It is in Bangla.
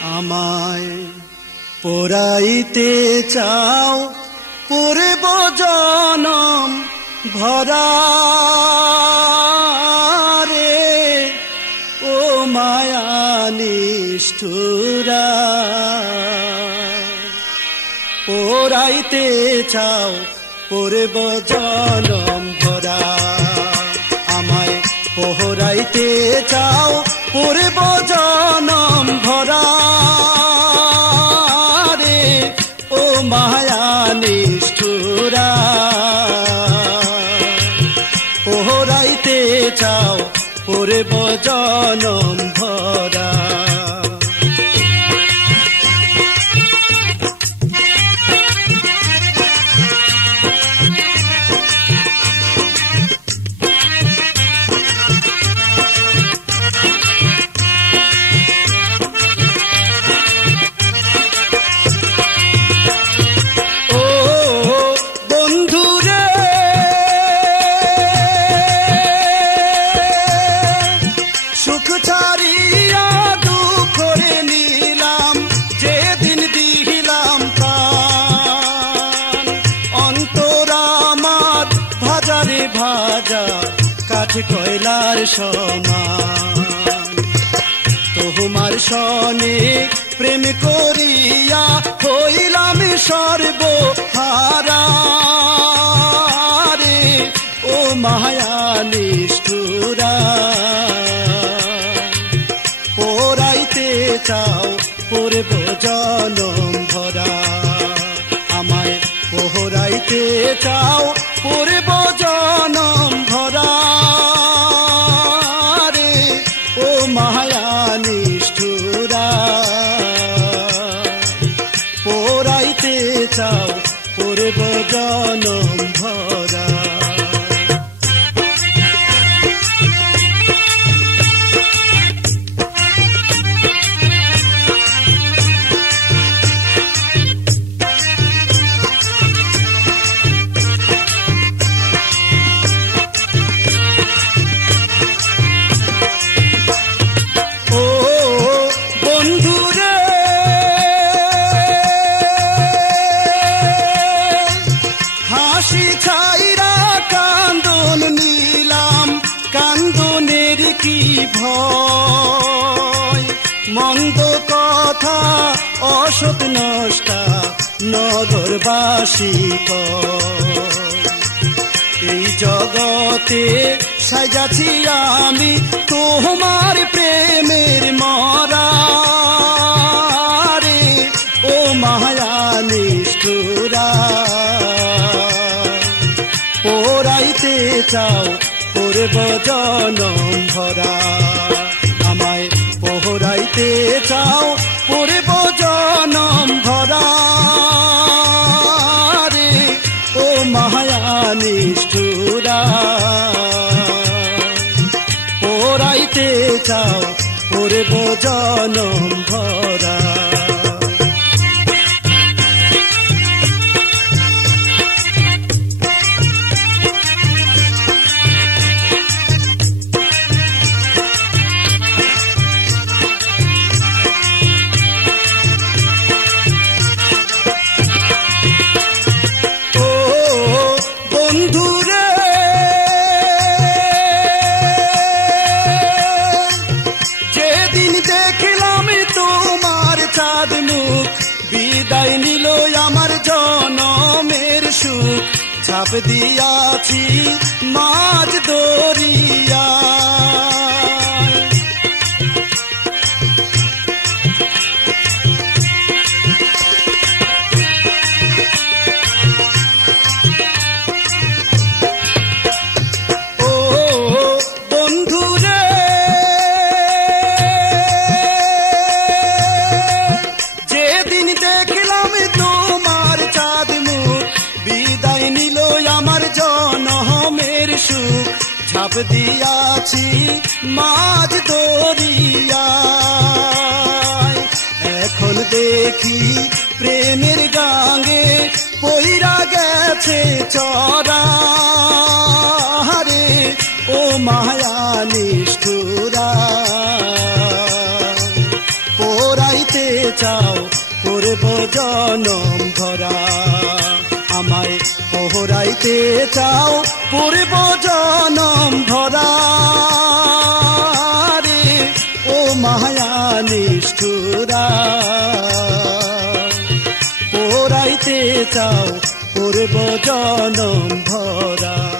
আমায় পোড়াইতে চাও পূর্ব জনম ভরা রে ও মায়া নিষ্ঠুরা, পোড়াইতে চাও পূর্ব জনম ভরা, আমায় পোড়াইতে চাও পূর্ব জনম ভরা রে ও মায়া নিষ্ঠুরা, পোড়াইতে চাও পূর্ব জনম ভরা। ভাজা কাঠ কয়লার সমান, তোমার সনে প্রেম করিয়া হইলাম সর্বহারা রে ও মায়া নিষ্ঠুরা, পোড়াইতে চাও পূর্ব জনম ভরা, আমায় পোড়াইতে চাও পূর্ব জনম ভরা রে ও মায়া নিষ্ঠুরা, পোড়াইতে চাও পূর্ব জনম ভরা। হাসি ছাইরা কান্দন নিলাম, কান্দনের কি ভয়, মন্দ কথা অসৎ নষ্টা নগরবাসী কয়, এই জগতে সাজাছি আমি তোমার প্রেমের মরা রে ও মায়া নিষ্ঠুরা, পোড়াইতে চাও পূর্ব জনম ভরা, আমায় পোড়াইতে চাও পূর্ব জনম ভরা রে ও মায়া নিষ্ঠুরা, পোড়াইতে চাও পূর্ব জনম ভরা। বন্ধুরে যেদিন দেখলাম তোমার চাঁদ মুখ, বিদায় নিল আমার জনমের সুখ, ছাপ দিয়াছি মাঝ দরিয়া, দেখলাম তোমার চাঁদ মুখ, বিদায় নিল আমার জনমের সুখ, ছাপ দিয়াছি মাঝ দরিয়া, এখন দেখি প্রেমের গাঙ্গে পইরা গেছে চরা রে ও মায়া নিষ্ঠুরা, পোড়া পোহরাইতে চাও পূর্ব জনম ভরা আমায় পোহরাইতে চাও পূর্ব জনম ভরা রে ও মায়া নিষ্ঠুরা পোহরাইতে চাও পূর্ব জনম ভরা